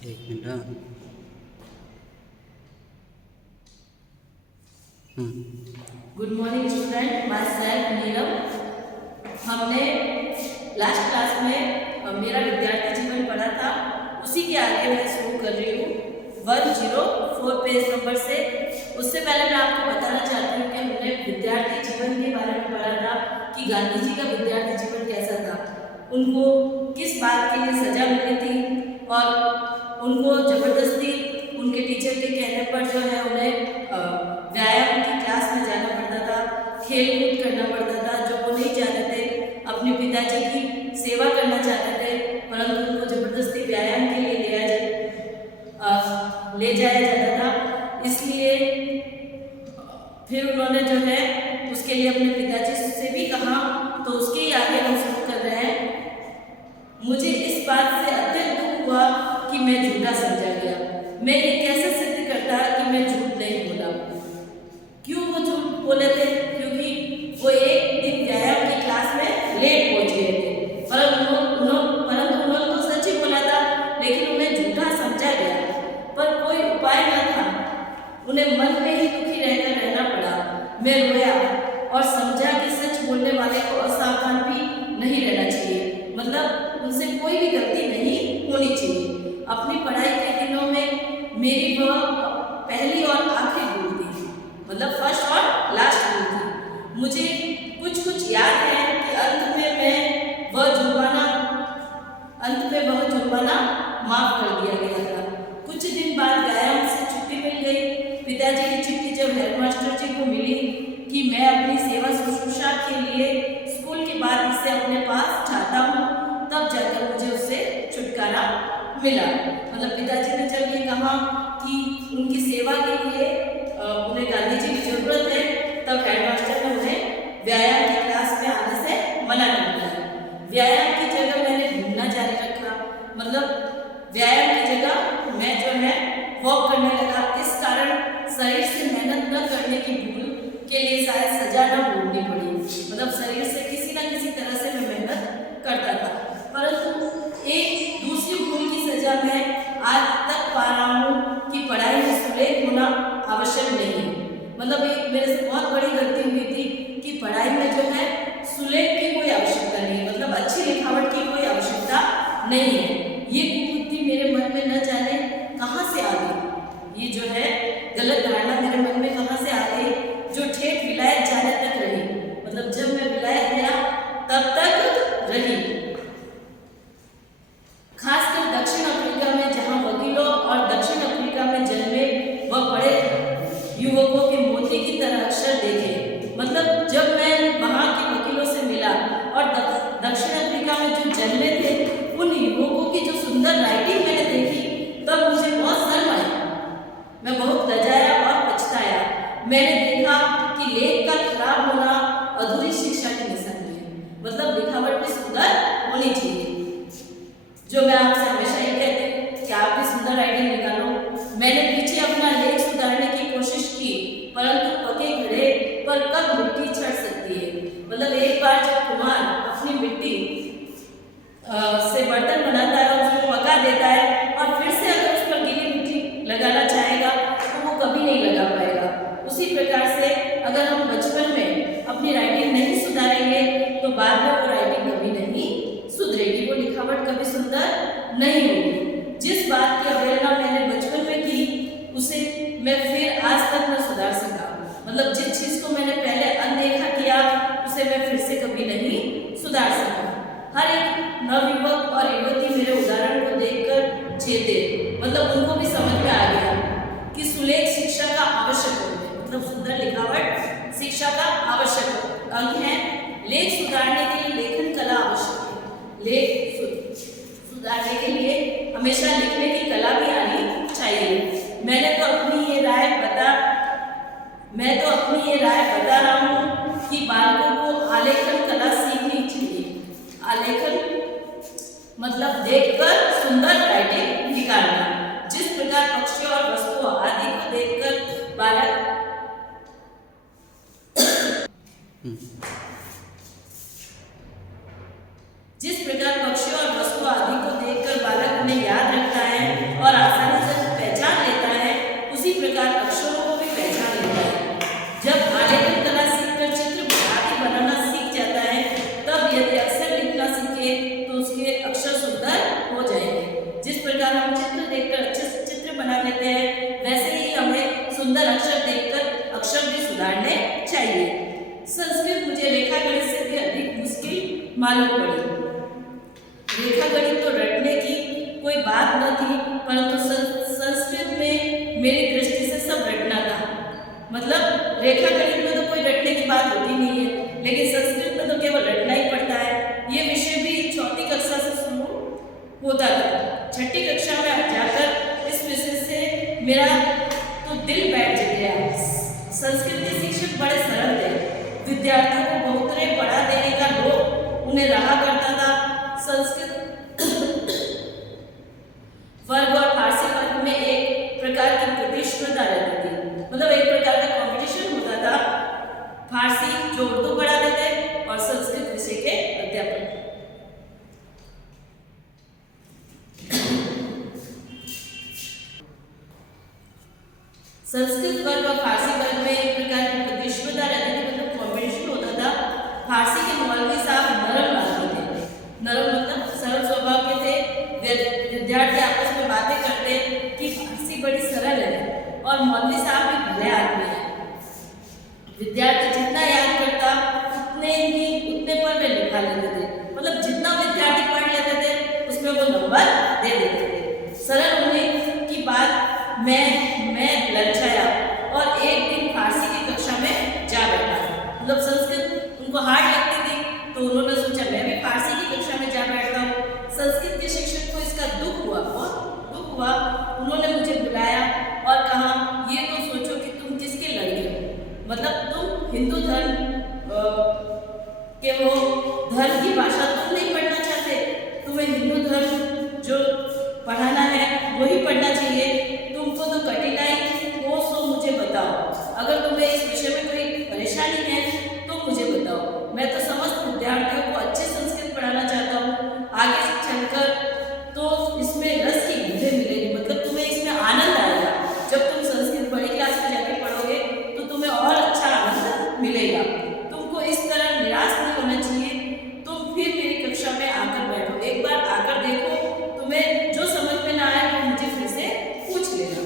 एक मिनट। हाँ। Good morning student, myself Neelam. हमने लास्ट क्लास में मेरा विद्यार्थी जीवन पढ़ा था, उसी के आगे मैं शुरू कर रही हूँ 104 पेज नंबर से। उससे पहले मैं आपको बताना चाहती हूँ कि हमने विद्यार्थी जीवन के बारे में पढ़ा था कि गांधी जी का विद्यार्थी जीवन कैसा था, उनको किस बात के लिए सजा मिली थी और उनको जबरदस्ती उनके टीचर के कहने पर जो है उन्हें व्यायाम की क्लास में जाना पड़ता था, खेल कूद करना पड़ता था। जो वो नहीं चाहते थे, अपने पिताजी की सेवा करना चाहते थे, परंतु उनको जबरदस्ती व्यायाम के लिए ले जाया जाता था। इसलिए फिर उन्होंने जो है उसके लिए अपने पिताजी से भी कहा, तो उसके ही आगे हम शुरू कर रहे हैं। मुझे इस बात से अत्यंत दुख हुआ कि मैं झूठा समझा गया। मैं ये कैसे सिद्ध करता कि मैं झूठ नहीं बोला। क्यों वो झूठ बोले थे? क्योंकि वो एक दिन व्यायाम की क्लास में लेट पहुंच गए थे, परंतु उन्होंने तो सच ही बोला था, लेकिन उन्हें झूठा समझा गया। पर कोई उपाय न था, उन्हें मन में ही दुखी रहकर रहना पड़ा। मैं रोया और समझा कि सच बोलने वाले को असावधान भी नहीं रहना चाहिए, मतलब उनसे कोई भी गलती नहीं होनी चाहिए। अपनी पढ़ाई के दिनों में मेरी वह पहली और आखिरी भूल थी, मतलब फर्स्ट और लास्ट भूल थी। मुझे कुछ याद है कि अंत में वह जुर्माना माफ कर दिया गया था। कुछ दिन बाद व्यायाम से छुट्टी मिल गई। पिताजी की चिट्ठी जब हेडमास्टर जी को मिली कि मैं अपनी सेवा शुश्रूषा के लिए स्कूल के बाद इसे अपने पास चाहता हूँ, तब जाकर मुझे उससे छुटकारा मिला। मतलब पिताजी ने जब ये कहा कि उनकी सेवा के लिए उन्हें गांधी जी की जरूरत है, तब हेडमास्टर ने उन्हें व्यायाम की क्लास में आने से मना कर दिया। व्यायाम की जगह मैंने घूमना जारी रखा, मतलब व्यायाम की जगह मैं जो है वॉक करने लगा। इस कारण शरीर से मेहनत न करने की भूल के लिए शायद सजा न भोगनी पड़ी, मतलब शरीर से किसी न किसी तरह से मैं मेहनत करता था। परंतु एक दूसरी भूल की सजा मैं आज तक पा रहा हूँ कि पढ़ाई में सुलेख होना आवश्यक नहीं है। मतलब एक मेरे से बहुत बड़ी गलती हुई थी कि पढ़ाई में जो है सुलेख की कोई आवश्यकता नहीं है, मतलब अच्छी लिखावट की कोई आवश्यकता नहीं है। ये कुबुद्धि मेरे मन में न जाने कहाँ से आ गई, ये जो है गलत धारणा मेरे मन में कहाँ से आ गई, जो ठेठ विलायत जाने तक रही। मतलब जब मैं विलायत गया तब तक रही। खासकर दक्षिण अफ्रीका में, जहाँ वकीलों और दक्षिण अफ्रीका में जन्मे व बड़े युवकों के मोती की तरह अक्षर देखे। मतलब जब मैं वहाँ के वकीलों से मिला और दक्षिण अफ्रीका में जो जन्मे थे उन युवकों की जो सुंदर राइटिंग मैंने देखी, तब मुझे बहुत शर्म आई। मैं बहुत लजाया और पछताया। मैंने देखा कि लेख का खराब होना अधूरी शिक्षा की निशानी है, मतलब लिखावट भी सुंदर होनी चाहिए। जो मैं आपसे हमेशा ही कहती हूँ कि आप भी सुंदर राइटिंग निकालो। मैंने पीछे अपना लेख सुधारने की कोशिश की, परंतु पके घड़े पर कब मिट्टी चढ़ सकती है। मतलब एक बार जब कुम्हार अपनी मिट्टी से बर्तन बनाता है और उसको पका देता है और फिर से अगर उस पर गीली मिट्टी लगाना चाहेगा तो वो कभी नहीं लगा पाएगा। उसी प्रकार से अगर हम बचपन में अपनी राइटिंग नहीं सुधारेंगे तो बाद में वो राइटिंग कभी नहीं सुधरेगी, वो लिखावट कभी सुंदर नहीं होगी। जिस बात की अवहेलना मैंने बचपन में की उसे मैं फिर आज तक न सुधार सका। मतलब जिस चीज को मैंने पहले अनदेखा किया उसे मैं फिर से कभी नहीं सुधार सका। हर एक नवयुवक और युवती मेरे उदाहरण को देखकर चेते, मतलब उनको भी समझ में आ गया कि सुलेख शिक्षा का आवश्यक अंग है, मतलब सुंदर लिखावट शिक्षा का आवश्यक अंग है। लेख सुधारने के लिए लेखन कला आवश्यक है। लेख सुधारने के लिए हमेशा लिखने की कला भी आनी चाहिए। मैं तो अपनी ये राय बता रहा हूँ कि बालकों को आलेखन कला सीखनी चाहिए। आलेखन मतलब देखकर सुंदर राइटिंग निकालना। जिस प्रकार पक्षियों और वस्तुओं आदि को देखकर बालक उन्हें याद रखता है और प्रकार अक्षरों को भी पहचान लेता है। जब आलेखन कला सीखकर चित्र बनाना सीख जाता है, तब यदि अक्षर लिखना सीखे तो उसके अक्षर सुंदर हो जाएंगे। जिस प्रकार हम चित्र देखकर अच्छे चित्र बना लेते हैं, वैसे ही हमें सुंदर अक्षर देखकर अक्षर भी सुधारने चाहिए। संस्कृत मुझे रेखा गणित से भी अधिक मुश्किल मालूम पड़ी। रेखा गणित तो रटने की कोई बात न थी, परंतु संस्कृत में मेरी दृष्टि से सब रटना था। मतलब रेखा गणित में तो कोई रटने की बात होती नहीं है, लेकिन संस्कृत में तो केवल रटना ही पड़ता है। ये विषय भी चौथी कक्षा से शुरू होता था। छठी कक्षा में जाकर इस विषय से मेरा तो दिल बैठ गया। संस्कृत के शिक्षक बड़े सरल थे। विद्यार्थियों को बहुतरे पढ़ा देने का लोभ उन्हें रहा करता था। संस्कृत वर्ग और फारसी वर्ग में एक प्रकार की प्रतिस्पर्धा रहती थी। मतलब एक प्रकार का कंपटीशन होता था। फारसी जो उर्दू पढ़ाते थे और संस्कृत विषय के अध्यापक। संस्कृत वर्ग और फारसी वर्ग में एक प्रकार की प्रतिस्पर्धा रहती थी, मतलब कॉम्पिटिशन होता था। फारसी के मौलवी साहब नरम आदमी थे। नरम मतलब सरल स्वभाव के थे। विद्यार्थी आपस में बातें करते कि फारसी बड़ी सरल है और मौलवी साहब भी भले आदमी है। विद्यार्थी जितना याद करता उतने पर वे लिखा लेते थे। मतलब जितना विद्यार्थी पढ़ लेते थे उसमें वो नंबर दे देते थे। सरल होने की बात मैं ललचाया और एक दिन फारसी की कक्षा में जा बैठा। मतलब संस्कृत उनको हार्ड लगती थी, तो उन्होंने सोचा मैं भी फारसी की कक्षा में जा बैठता हूँ। संस्कृत के शिक्षक को इसका दुख हुआ, बहुत दुख हुआ। उन्होंने मुझे बुलाया और कहा, ये तो सोचो कि तुम किसके लड़के हो। मतलब तुम हिंदू धर्म के वो धर्म की भाषा तुम नहीं पढ़ना चाहते, तुम्हें हिंदू धर्म जो पढ़ाना है वही पढ़ना चाहिए। तुमको तो कठिनाई हो सो मुझे बताओ। अगर तुम्हें इस विषय में कोई परेशानी है तो मुझे बताओ। मैं तो समस्त विद्यार्थियों को अच्छे संस्कृत पढ़ाना चाहता हूँ। आगे चलकर तो इसमें रस की बूंदें मिलेगी। मतलब तुम्हें इसमें आनंद आएगा। जब तुम संस्कृत बड़ी क्लास में जाके पढ़ोगे तो तुम्हें और अच्छा आनंद मिलेगा। तुमको इस तरह निराश नहीं होना चाहिए। तुम फिर मेरी कक्षा में आकर बैठो, एक बार आकर देखो, तुम्हें जो समझ में ना आए वो मुझे फिर से पूछ लेना।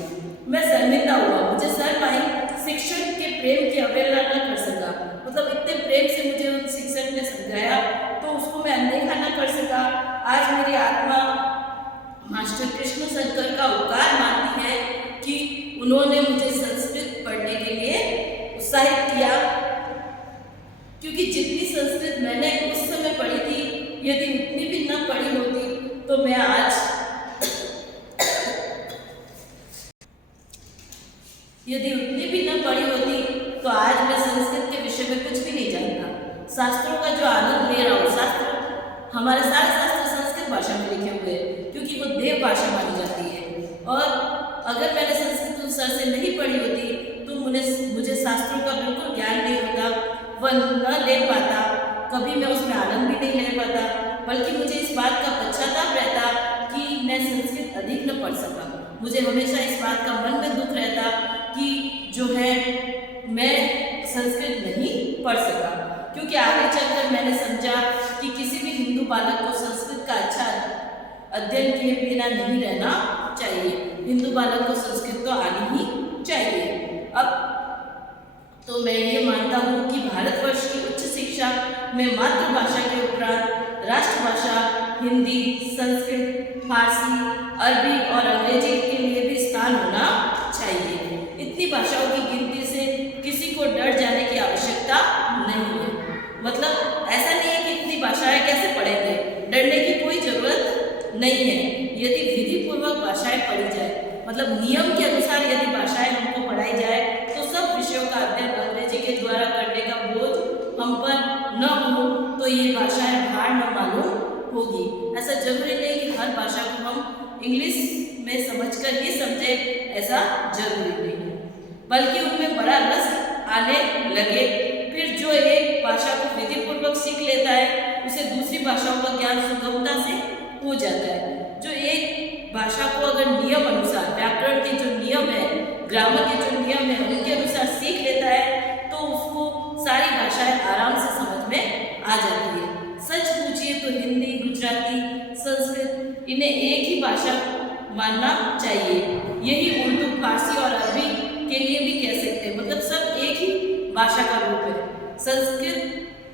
मैं शर्मिंदा हुआ, मुझे शर्म आई। शिक्षक के प्रेम की अवहेलना न कर सका। मतलब इतने प्रेम से मुझे उस शिक्षक ने समझाया तो उसको मैं अनदेखा न कर सका। आज मेरी आत्मा मास्टर कृष्ण शंकर का उपकार मानती है कि उन्होंने मुझे संस्कृत पढ़ने के लिए उत्साहित किया, क्योंकि जितनी संस्कृत मैंने उस समय पढ़ी थी, यदि उतनी भी न पढ़ी होती तो मैं आज मैं संस्कृत के विषय में कुछ भी नहीं जानता। शास्त्रों का जो आनंद ले रहा हूँ, शास्त्र हमारे सारे शास्त्र संस्कृत भाषा में लिखे हुए हैं, क्योंकि वो देव भाषा मानी जाती है। और अगर मैंने संस्कृत उस सर से नहीं पढ़ी होती तो मुझे शास्त्रों का बिल्कुल ज्ञान नहीं होता, वह न ले पाता, कभी मैं उसमें आनंद भी नहीं ले पाता, बल्कि मुझे इस बात का पश्चाताप रहता कि मैं संस्कृत अधिक न पढ़ सका। मुझे हमेशा इस बात का मन में दुख रहता कि जो है मैं संस्कृत नहीं पढ़ सका, क्योंकि आगे चलकर मैंने समझा कि किसी भी हिंदू बालक को संस्कृत का अच्छा अध्ययन किए बिना नहीं रहना चाहिए। हिंदू बालक को संस्कृत तो आनी ही चाहिए। अब तो मैं ये मानता हूँ कि भारतवर्ष की उच्च शिक्षा में मातृभाषा के उपरांत राष्ट्रभाषा हिंदी, संस्कृत, फारसी, अरबी और अंग्रेजी के लिए भी स्थान होना चाहिए। इतनी भाषाओं की गिनती से किसी को डर जाने की आवश्यकता नहीं है। मतलब ऐसा नहीं है कि इतनी भाषाएं कैसे पढ़ेंगे, डरने की कोई जरूरत नहीं है। यदि विधि पूर्वक भाषाएं पढ़ी जाए, मतलब नियम के अनुसार यदि भाषाएं हमको पढ़ाई जाए, तो सब विषयों का अध्ययन अंग्रेजी के द्वारा करने का बोझ हम पर न हो तो ये भाषाएं भार न मालूम होगी। ऐसा जरूरी नहीं कि हर भाषा को हम इंग्लिश में समझकर ही समझे, ऐसा जरूरी नहीं है, बल्कि उनमें बड़ा रस आने लगे। फिर जो एक भाषा को विधि पूर्वक सीख लेता है, उसे दूसरी भाषाओं का ज्ञान सुगमता से हो जाता है। जो एक भाषा को अगर नियम अनुसार, व्याकरण के जो नियम है, ग्रामर के जो नियम है उनके अनुसार सीख लेता है तो उसको सारी भाषाएं आराम से समझ में आ जाती है। सच पूछिए तो हिंदी, गुजराती, संस्कृत इन्हें एक ही भाषा मानना चाहिए। यही उर्दू, फारसी और अरबी के लिए भी कह सकते हैं, मतलब सब एक ही भाषा का रूप है। संस्कृत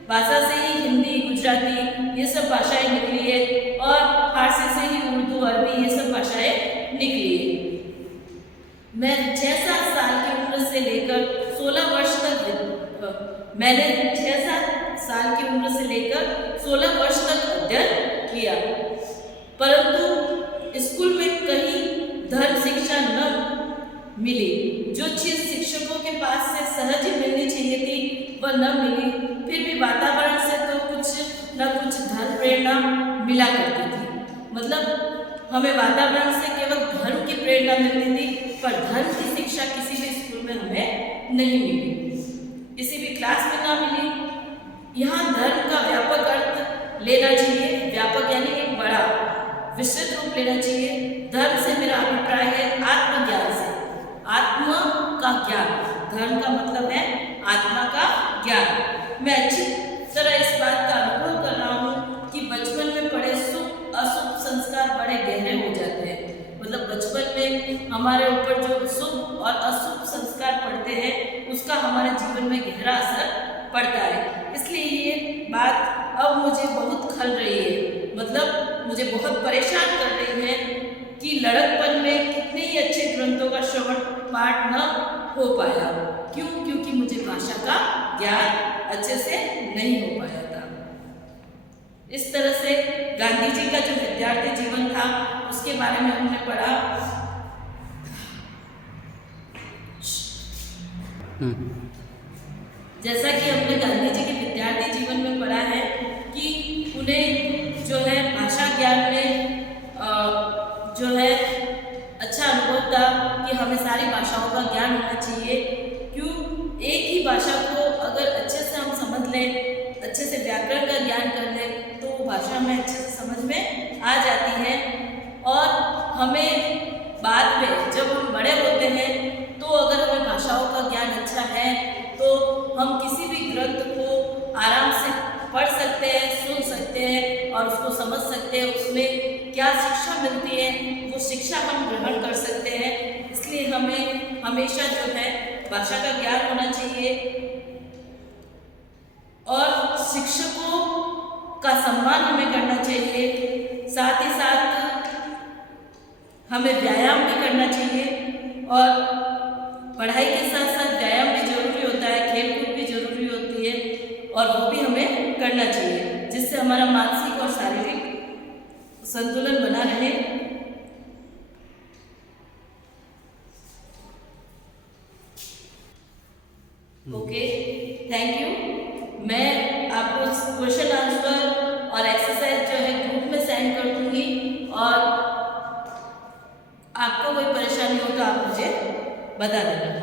भाषा से ही हिंदी, गुजराती ये सब भाषाएं निकली है और फारसी से ही उर्दू, अरबी ये सब भाषाएं निकली है। मैं 6-7 साल की उम्र से लेकर 16 वर्ष तक मैंने 6-7 साल की उम्र से लेकर 16 वर्ष तक अध्ययन किया, परंतु स्कूल में कहीं धर्म शिक्षा न मिली। जो चीज़ शिक्षकों के पास से सहज ही मिलनी चाहिए थी वह न मिली। फिर भी वातावरण से तो कुछ न कुछ धर्म प्रेरणा मिला करती थी। मतलब हमें वातावरण से केवल धर्म की प्रेरणा मिलती थी, पर धर्म की शिक्षा किसी भी स्कूल में हमें नहीं मिली, किसी भी क्लास में ना मिली। यहाँ धर्म का व्यापक अर्थ लेना चाहिए, व्यापक यानी एक बड़ा विस्तृत रूप लेना चाहिए। धर्म से मेरा अभिप्राय है आत्मज्ञान से, आत्मा का ज्ञान। धर्म का मतलब है आत्मा का ज्ञान। मैं अच्छी तरह इस बात का अनुभव कर रहा हूँ कि बचपन में पड़े शुभ अशुभ संस्कार बड़े गहरे हो जाते हैं। मतलब बचपन में हमारे ऊपर जो शुभ और अशुभ संस्कार पड़ते हैं उसका हमारे जीवन में गहरा असर पड़ता है। इसलिए ये बात अब मुझे बहुत खल रही है, मतलब मुझे बहुत परेशान कर रही है कि लड़कपन में कितने ही अच्छे ग्रंथों का श्रवण पाठ न हो पाया। क्यों? क्योंकि मुझे भाषा का ज्ञान अच्छे से नहीं हो पाया था। इस तरह से गांधी जी का जो विद्यार्थी जीवन था उसके बारे में हमने पढ़ा। जैसा कि हमने गांधी जी के विद्यार्थी जीवन में पढ़ा है कि उन्हें जो है भाषा ज्ञान में जो है अच्छा अनुभव था कि हमें सारी भाषाओं का ज्ञान होना चाहिए। क्यों? एक ही भाषा को अगर अच्छे से हम समझ लें, अच्छे से व्याकरण का ज्ञान कर लें तो वो भाषा हमें अच्छे से समझ में आ जाती है। और हमें बाद में जब हम बड़े होते हैं तो अगर हमें भाषाओं का ज्ञान अच्छा है तो हम किसी भी ग्रंथ को आराम से पढ़ सकते हैं, सुन सकते हैं और उसको समझ सकते हैं। उसमें क्या शिक्षा मिलती है वो शिक्षा हम ग्रहण कर सकते हैं। इसलिए हमें हमेशा जो है भाषा का ज्ञान होना चाहिए और शिक्षकों का सम्मान हमें करना चाहिए। साथ ही साथ हमें व्यायाम भी करना चाहिए और पढ़ाई के साथ साथ व्यायाम भी जरूरी होता है, खेलकूद भी जरूरी होती है और वो भी हमें करना चाहिए, जिससे हमारा मानसिक और शारीरिक संतुलन बना रहे। Okay, thank you. मैं आपको क्वेश्चन आंसर और एक्सरसाइज जो है ग्रुप में सेंड कर दूंगी और आपको कोई परेशानी हो तो आप मुझे बता देना।